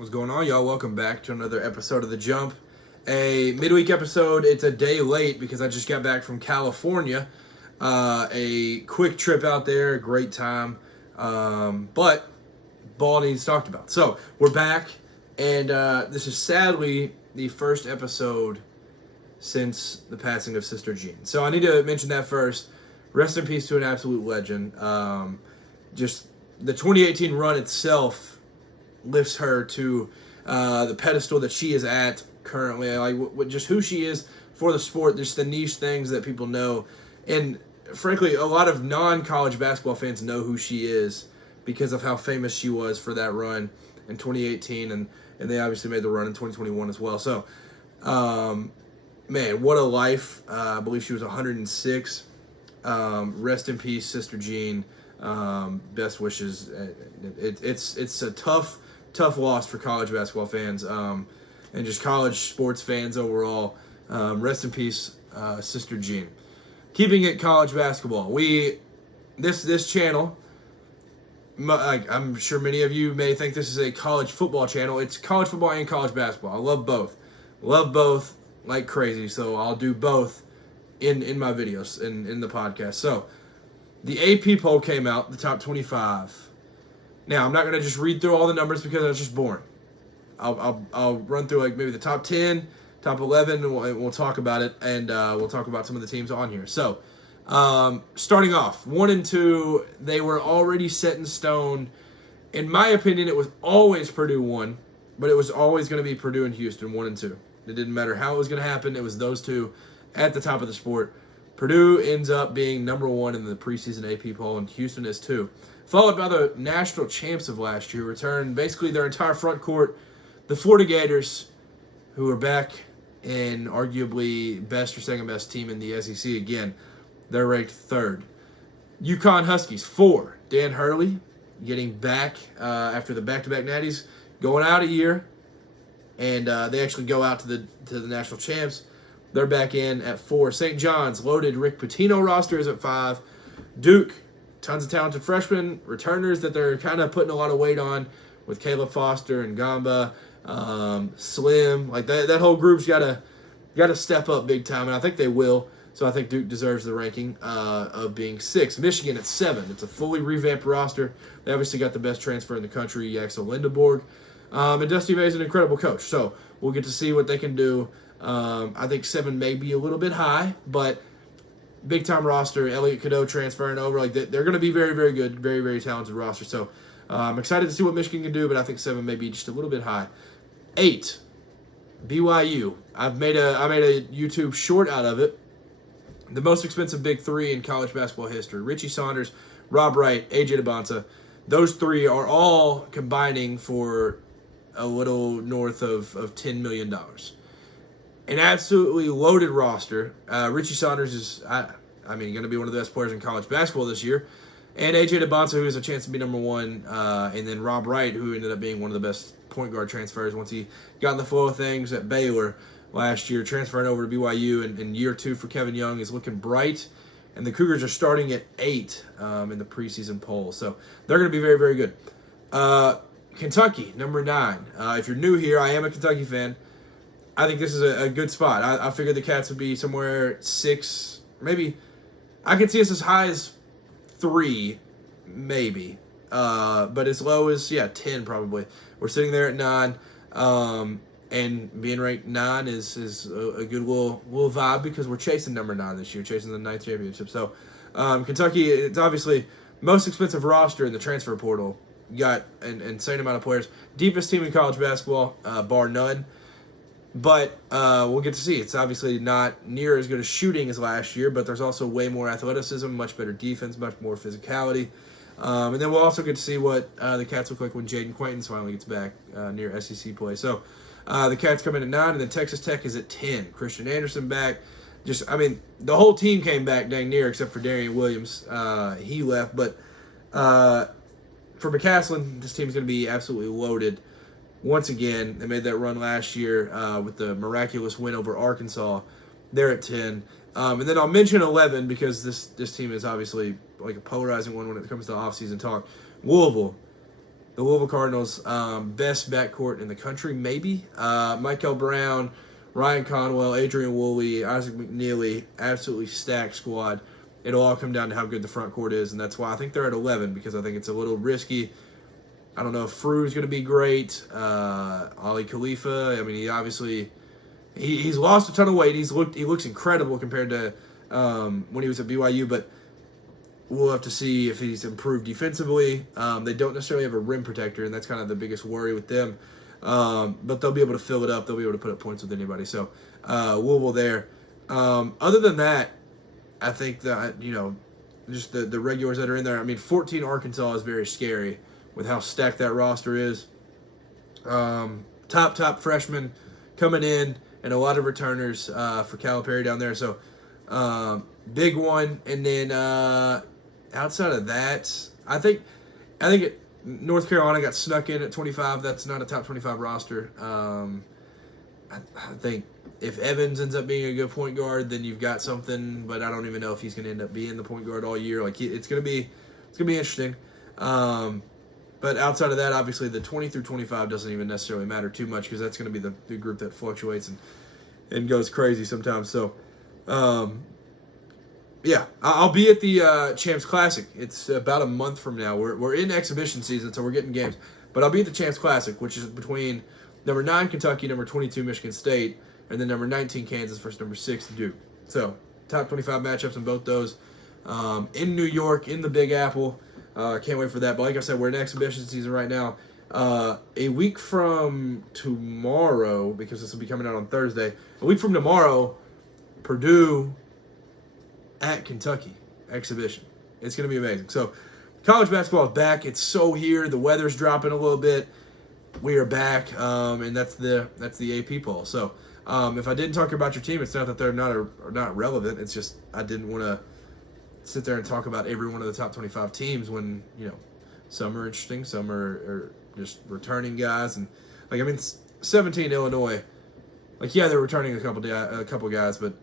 What's going on, y'all? Welcome back to another episode of The Jump. A midweek episode. It's a day late because I just got back from California. A quick trip out there, a great time. But ball needs talked about. So we're back, and this is sadly the first episode since the passing of Sister Jean. So I need to mention that first. Rest in peace to an absolute legend. Just the 2018 run itself lifts her to the pedestal that she is at currently. Like just who she is for the sport, just the niche things that people know. And frankly, a lot of non-college basketball fans know who she is because of how famous she was for that run in 2018, and they obviously made the run in 2021 as well. So, man, what a life. I believe she was 106. Rest in peace, Sister Jean. Best wishes. It's a tough loss for college basketball fans, and just college sports fans overall. Rest in peace, Sister Jean. Keeping it college basketball. This channel, I'm sure many of you may think this is a college football channel. It's college football and college basketball. I love both like crazy. So I'll do both in my videos in the podcast. So the AP poll came out, the top 25. Now, I'm not going to just read through all the numbers because that's just boring. I'll run through like maybe the top 10, top 11, and we'll talk about it, and we'll talk about some of the teams on here. So, starting off, 1 and 2, they were already set in stone. In my opinion, it was always Purdue 1, but it was always going to be Purdue and Houston 1 and 2. It didn't matter how it was going to happen. It was those two at the top of the sport. Purdue ends up being number 1 in the preseason AP poll, and Houston is 2. Followed by the national champs of last year, returned basically their entire front court, the Florida Gators, who are back and arguably best or second best team in the SEC again. They're ranked 3rd. UConn Huskies, 4. Dan Hurley getting back after the back-to-back natties, going out a year, and they actually go out to the national champs. They're back in at 4. St. John's, loaded Rick Pitino roster is at 5. Duke, tons of talented freshmen, returners that they're kind of putting a lot of weight on with Caleb Foster and Gamba, Slim. Like that whole group's got to step up big time, and I think they will. So I think Duke deserves the ranking of being 6. Michigan at 7. It's a fully revamped roster. They obviously got the best transfer in the country, Axel Lindeborg. And Dusty May is an incredible coach. So we'll get to see what they can do. I think 7 may be a little bit high, but big-time roster. Elliot Cadeau transferring over. Like they're going to be very, very good, very, very talented roster. So I'm excited to see what Michigan can do, but I think 7 may be just a little bit high. 8, BYU. I made a YouTube short out of it. The most expensive big 3 in college basketball history. Richie Saunders, Rob Wright, AJ DeBonta. Those 3 are all combining for a little north of $10 million. An absolutely loaded roster. Richie Saunders is, going to be one of the best players in college basketball this year. And AJ DeBonta, who has a chance to be number 1. And then Rob Wright, who ended up being one of the best point guard transfers once he got in the flow of things at Baylor last year, transferring over to BYU. And year 2 for Kevin Young is looking bright. And the Cougars are starting at 8 in the preseason poll. So they're going to be very, very good. Kentucky, number 9. If you're new here, I am a Kentucky fan. I think this is a good spot. I figured the Cats would be somewhere 6, maybe. I could see us as high as 3, maybe. But as low as, 10 probably. We're sitting there at 9. And being ranked 9 is a good little vibe because we're chasing number 9 this year, chasing the 9th championship. So Kentucky, it's obviously most expensive roster in the transfer portal. You got an insane amount of players. Deepest team in college basketball, bar none. But we'll get to see. It's obviously not near as good as shooting as last year, but there's also way more athleticism, much better defense, much more physicality. And then we'll also get to see what the Cats look like when Jaden Quaintance finally gets back near SEC play. So the Cats come in at 9, and then Texas Tech is at 10. Christian Anderson back. The whole team came back dang near except for Darian Williams. He left. But for McCaslin, this team's going to be absolutely loaded. Once again, they made that run last year with the miraculous win over Arkansas. They're at 10. And then I'll mention 11 because this team is obviously like a polarizing one when it comes to offseason talk. Louisville, The Louisville Cardinals, best backcourt in the country, maybe. Michael Brown, Ryan Conwell, Adrian Woolley, Isaac McNeely, absolutely stacked squad. It'll all come down to how good the front court is, and that's why I think they're at 11, because I think it's a little risky. I don't know if Fru's going to be great. Ali Khalifa, I mean, he obviously he's lost a ton of weight. He looks incredible compared to when he was at BYU, but we'll have to see if he's improved defensively. They don't necessarily have a rim protector, and that's kind of the biggest worry with them. But they'll be able to fill it up. They'll be able to put up points with anybody. So Louisville there. Other than that, I think that, just the regulars that are in there. I mean, 14 Arkansas is very scary with how stacked that roster is. Top freshmen coming in, and a lot of returners for Calipari down there. So big one. And then outside of that, I think North Carolina got snuck in at 25. That's not a top 25 roster. I think if Evans ends up being a good point guard, then you've got something. But I don't even know if he's going to end up being the point guard all year. Like it's going to be interesting. But outside of that, obviously the 20 through 25 doesn't even necessarily matter too much, because that's going to be the group that fluctuates and goes crazy sometimes. So. Yeah, I'll be at the Champs Classic. It's about a month from now. We're in exhibition season, so we're getting games. But I'll be at the Champs Classic, which is between number 9 Kentucky, number 22 Michigan State, and then number 19 Kansas versus number 6 Duke. So top 25 matchups in both those. In New York, in the Big Apple. Can't wait for that. But like I said, we're in exhibition season right now. A week from tomorrow, because this will be coming out on Thursday, a week from tomorrow, Purdue at Kentucky exhibition. It's going to be amazing. So college basketball is back. It's so here. The weather's dropping a little bit. We are back, and that's the AP poll. So if I didn't talk about your team, it's not that they're not relevant. It's just I didn't want to sit there and talk about every one of the top 25 teams when some are interesting, some are just returning guys, and 17 Illinois. They're returning a couple guys, but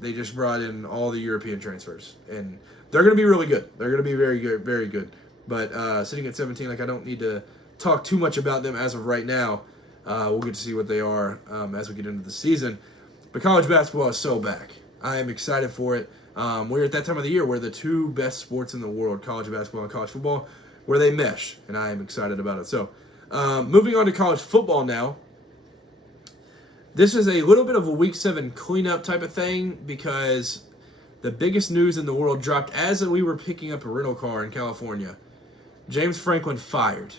they just brought in all the European transfers, and they're going to be really good. They're going to be very good, very good. But sitting at 17, I don't need to talk too much about them as of right now. We'll get to see what they are as we get into the season. But college basketball is so back. I am excited for it. We're at that time of the year where the two best sports in the world, college basketball and college football, where they mesh, and I am excited about it. So moving on to college football now. This is a little bit of a Week 7 cleanup type of thing, because the biggest news in the world dropped as we were picking up a rental car in California. James Franklin fired.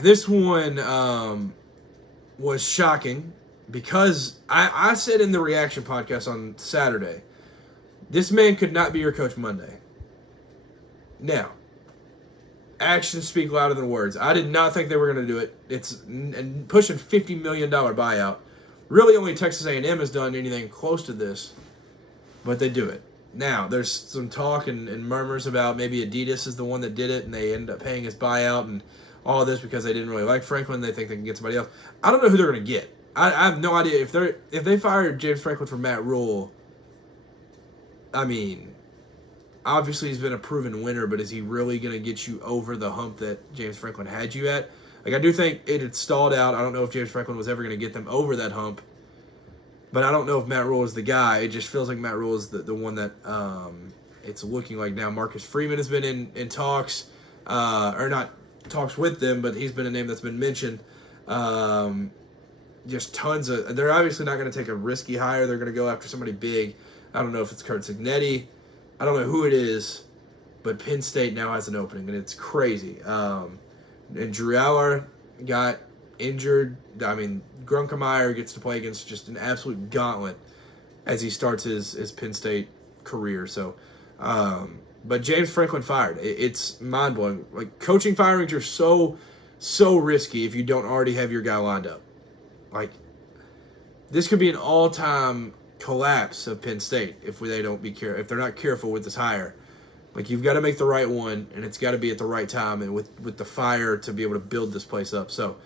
This one was shocking, because I said in the reaction podcast on Saturday, this man could not be your coach Monday. Now, actions speak louder than words. I did not think they were going to do it. It's pushing $50 million buyout. Really, only Texas A&M has done anything close to this, but they do it. Now, there's some talk and murmurs about maybe Adidas is the one that did it, and they end up paying his buyout and all of this because they didn't really like Franklin. They think they can get somebody else. I don't know who they're going to get. I have no idea. If they fired James Franklin for Matt Rule, obviously he's been a proven winner, but is he really going to get you over the hump that James Franklin had you at? I do think it had stalled out. I don't know if James Franklin was ever going to get them over that hump, but I don't know if Matt Rule is the guy. It just feels like Matt Rule is the one that it's looking like now. Marcus Freeman has been in talks, or not talks with them, but he's been a name that's been mentioned. Just tons of. They're obviously not going to take a risky hire. They're going to go after somebody big. I don't know if it's Kurt Signetti. I don't know who it is, but Penn State now has an opening, and it's crazy. And Drew Aller got injured. Grunkemeyer gets to play against just an absolute gauntlet as he starts his Penn State career. So, but James Franklin fired. It's mind-blowing. Coaching firings are so risky if you don't already have your guy lined up. This could be an all-time collapse of Penn State if they're not careful with this hire. You've got to make the right one, and it's got to be at the right time and with the fire to be able to build this place up. So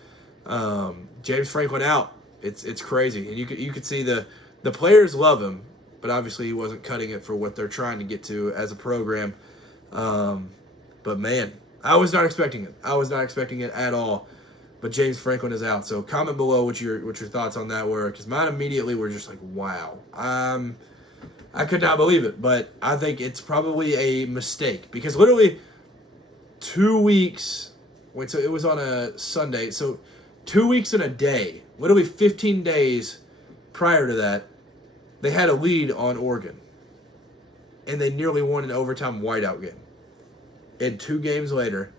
James Franklin out. It's crazy, and you could see the players love him, but obviously he wasn't cutting it for what they're trying to get to as a program. But man, I was not expecting it. I was not expecting it at all. But James Franklin is out. So comment below what your thoughts on that were, because mine immediately were just like, wow. I could not believe it, but I think it's probably a mistake because literally 2 weeks. Wait, so it was on a Sunday. So 2 weeks and a day, literally 15 days prior to that, they had a lead on Oregon, and they nearly won an overtime whiteout game. And 2 games later,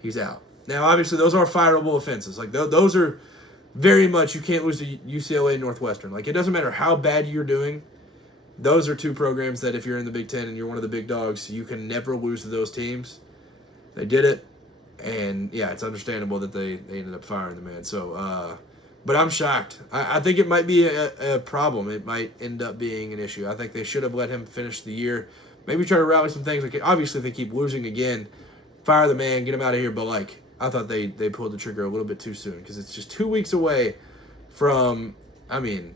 he's out. Now, obviously, those are fireable offenses. Like, those are very much, you can't lose to UCLA and Northwestern. Like, it doesn't matter how bad you're doing. Those are 2 programs that if you're in the Big Ten and you're one of the big dogs, you can never lose to those teams. They did it. And, yeah, it's understandable that they ended up firing the man. So, but I'm shocked. I think it might be a problem. It might end up being an issue. I think they should have let him finish the year. Maybe try to rally some things. Like, obviously, if they keep losing again, fire the man, get him out of here. But, like, I thought they pulled the trigger a little bit too soon because it's just 2 weeks away from, I mean,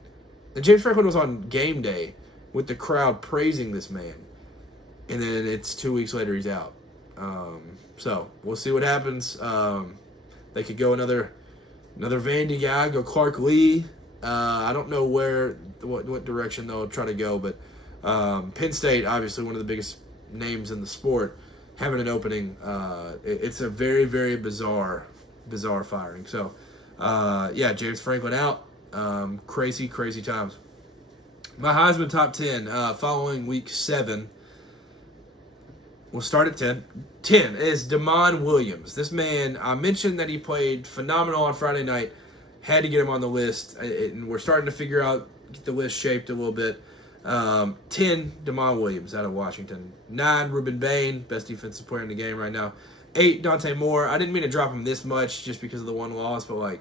and James Franklin was on game day with the crowd praising this man. And then it's 2 weeks later he's out. So we'll see what happens. They could go another Vandy guy, go Clark Lee. I don't know what direction they'll try to go, but Penn State, obviously one of the biggest names in the sport, having an opening. It's a very, very bizarre firing. So, yeah, James Franklin out. Crazy times. My Heisman Top 10 following Week 7. We'll start at 10. 10 is Damon Williams. This man, I mentioned that he played phenomenal on Friday night. Had to get him on the list, and we're starting to figure out, get the list shaped a little bit. 10, Damon Williams out of Washington. 9, Ruben Bain, best defensive player in the game right now. 8, Dante Moore. I didn't mean to drop him this much just because of the one loss, but like,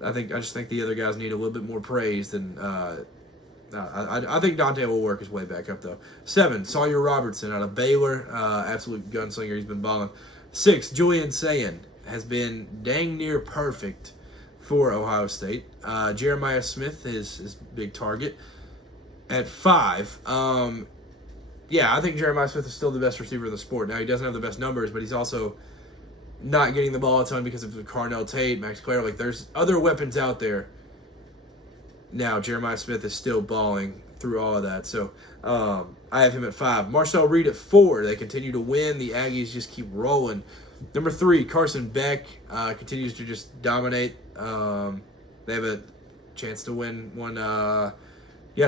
I just think the other guys need a little bit more praise than. I think Dante will work his way back up though. 7, Sawyer Robertson out of Baylor, absolute gunslinger. He's been balling. 6, Julian Sayin has been dang near perfect for Ohio State. Jeremiah Smith is his big target. At 5, yeah, I think Jeremiah Smith is still the best receiver in the sport. Now, he doesn't have the best numbers, but he's also not getting the ball a ton because of Carnell Tate, Max Clare. Like, there's other weapons out there. Now, Jeremiah Smith is still balling through all of that. So, I have him at 5. Marcel Reed at 4. They continue to win. The Aggies just keep rolling. Number 3, Carson Beck continues to just dominate. They have a chance to win one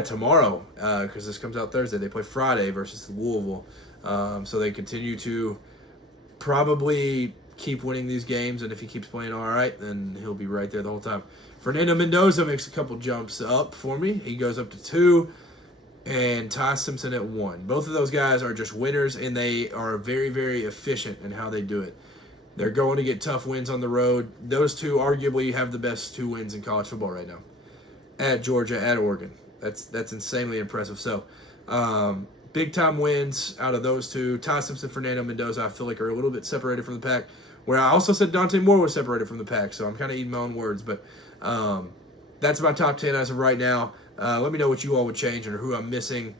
tomorrow because this comes out Thursday. They play Friday versus Louisville. So they continue to probably keep winning these games, and if he keeps playing all right, then he'll be right there the whole time. Fernando Mendoza makes a couple jumps up for me. He goes up to 2, and Ty Simpson at 1. Both of those guys are just winners, and they are very, very efficient in how they do it. They're going to get tough wins on the road. Those two arguably have the best 2 wins in college football right now. At Georgia, at Oregon. That's insanely impressive. So, big-time wins out of those 2. Ty Simpson, Fernando Mendoza, I feel like are a little bit separated from the pack. Where I also said Dante Moore was separated from the pack, so I'm kind of eating my own words. But that's my top 10 as of right now. Let me know what you all would change or who I'm missing.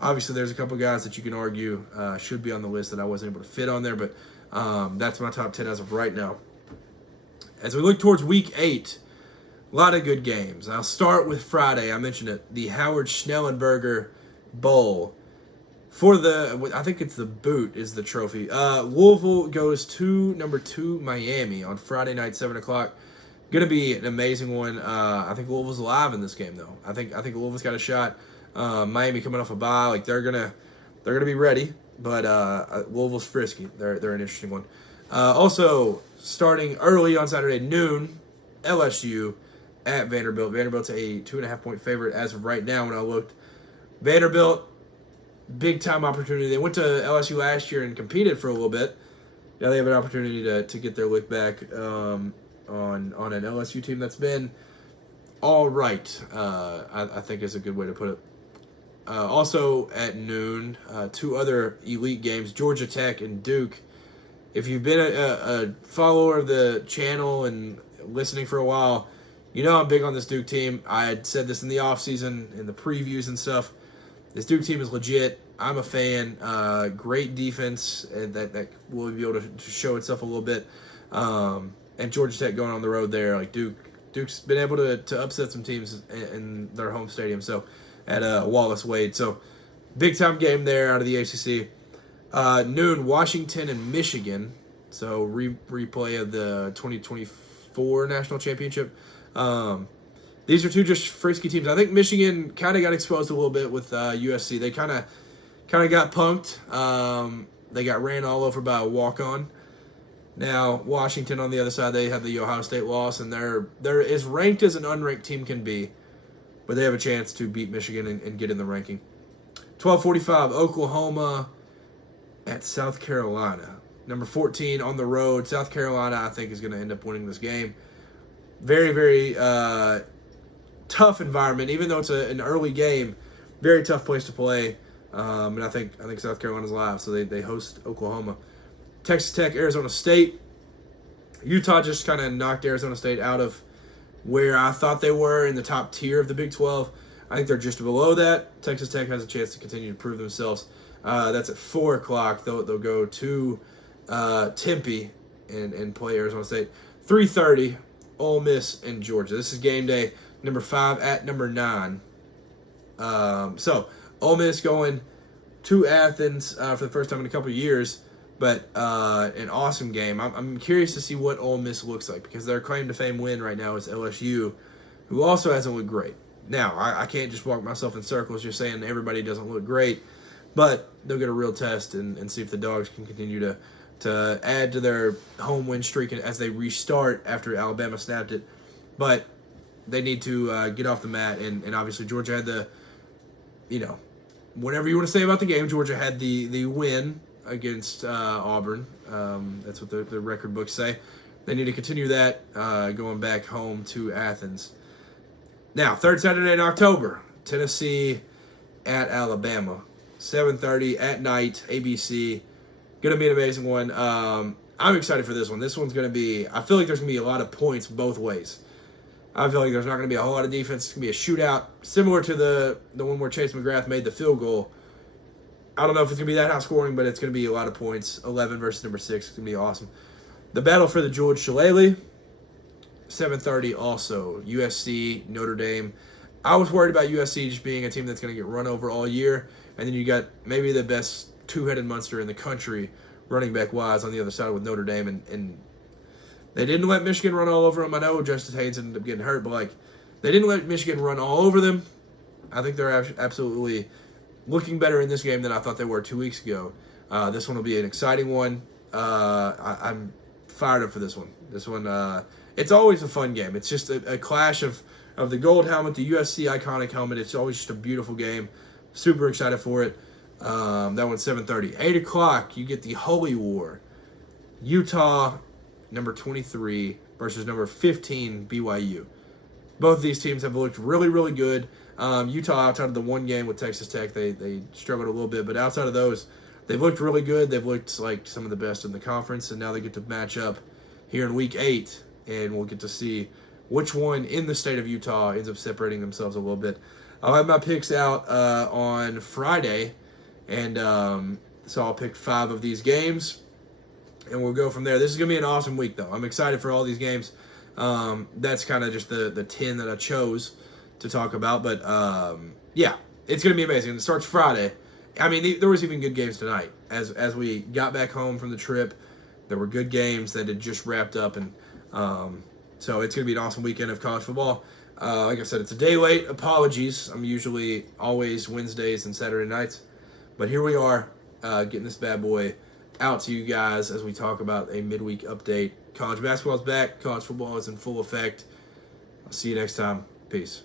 Obviously, there's a couple guys that you can argue should be on the list that I wasn't able to fit on there, but that's my top 10 as of right now. As we look towards Week 8, a lot of good games. I'll start with Friday. I mentioned it, the Howard Schnellenberger Bowl. For I think it's the boot is the trophy. Louisville goes to number 2 Miami on Friday night, 7 o'clock. Going to be an amazing one. I think Louisville's alive in this game, though. I think Louisville's got a shot. Miami coming off a bye, like they're gonna be ready. But Louisville's frisky. They're an interesting one. Also starting early on Saturday noon, LSU at Vanderbilt. Vanderbilt's a 2.5-point favorite as of right now. When I looked, Vanderbilt, big time opportunity. They went to LSU last year and competed for a little bit. Now they have an opportunity to get their look back on an LSU team that's been all right. I think is a good way to put it. Also at noon, 2 other elite games, Georgia Tech and Duke. If you've been a follower of the channel and listening for a while, you know I'm big on this Duke team. I had said this in the offseason, in the previews and stuff. This Duke team is legit. I'm a fan. Great defense, and that will be able to show itself a little bit. And Georgia Tech going on the road there, like Duke's been able to upset some teams in their home stadium. So at Wallace Wade, so big time game there out of the ACC. Noon, Washington and Michigan. So replay of the 2024 national championship. These are two just frisky teams. I think Michigan kind of got exposed a little bit with USC. They kind of got punked. They got ran all over by a walk-on. Now Washington on the other side, they have the Ohio State loss, and they're as ranked as an unranked team can be, but they have a chance to beat Michigan and get in the ranking. 12:45, Oklahoma at South Carolina. Number 14 on the road. South Carolina, I think, is going to end up winning this game. Very, very tough environment, even though it's an early game. Very tough place to play, and I think South Carolina's live, so they host Oklahoma. Texas Tech, Arizona State. Utah just kind of knocked Arizona State out of where I thought they were in the top tier of the Big 12. I think they're just below that. Texas Tech has a chance to continue to prove themselves. That's at 4 o'clock. They'll go to Tempe and play Arizona State. 3:30, Ole Miss and Georgia. This is game day. Number 5 at number 9. So Ole Miss going to Athens for the first time in a couple of years, but an awesome game. I'm curious to see what Ole Miss looks like, because their claim to fame win right now is LSU, who also hasn't looked great. Now, I can't just walk myself in circles just saying everybody doesn't look great, but they'll get a real test and see if the Dogs can continue to add to their home win streak as they restart after Alabama snapped it. But they need to get off the mat, and obviously Georgia had the, whatever you want to say about the game, Georgia had the win against Auburn. That's what the record books say. They need to continue that going back home to Athens. Now, third Saturday in October, Tennessee at Alabama. 7:30 at night, ABC. Going to be an amazing one. I'm excited for this one. This one's going to be, I feel like there's going to be a lot of points both ways. I feel like there's not going to be a whole lot of defense. It's going to be a shootout, similar to the one where Chase McGrath made the field goal. I don't know if it's going to be that high scoring, but it's going to be a lot of points. 11 versus number 6. It's going to be awesome. The battle for the George Shillelagh. 7:30 also. USC, Notre Dame. I was worried about USC just being a team that's going to get run over all year. And then you got maybe the best two-headed monster in the country running back-wise on the other side with Notre Dame. And they didn't let Michigan run all over them. I know Justice Haynes ended up getting hurt, but they didn't let Michigan run all over them. I think they're absolutely looking better in this game than I thought they were 2 weeks ago. This one will be an exciting one. I'm fired up for this one. This one, it's always a fun game. It's just a clash of the gold helmet, the USC iconic helmet. It's always just a beautiful game. Super excited for it. That one's 7:30. 8 o'clock, you get the Holy War. Utah, number 23, versus number 15, BYU. Both of these teams have looked really, really good. Utah, outside of the one game with Texas Tech, they struggled a little bit. But outside of those, they've looked really good. They've looked like some of the best in the conference. And now they get to match up here in Week 8. And we'll get to see which one in the state of Utah ends up separating themselves a little bit. I'll have my picks out on Friday. And so I'll pick 5 of these games. And we'll go from there. This is going to be an awesome week, though. I'm excited for all these games. That's kind of just the 10 that I chose to talk about. But, yeah, it's going to be amazing. It starts Friday. I mean, there was even good games tonight. As we got back home from the trip, there were good games that had just wrapped up. And so it's going to be an awesome weekend of college football. Like I said, it's a day late. Apologies. I'm usually always Wednesdays and Saturday nights. But here we are, getting this bad boy out to you guys as we talk about a midweek update. College basketball is back. College football is in full effect. I'll see you next time. Peace.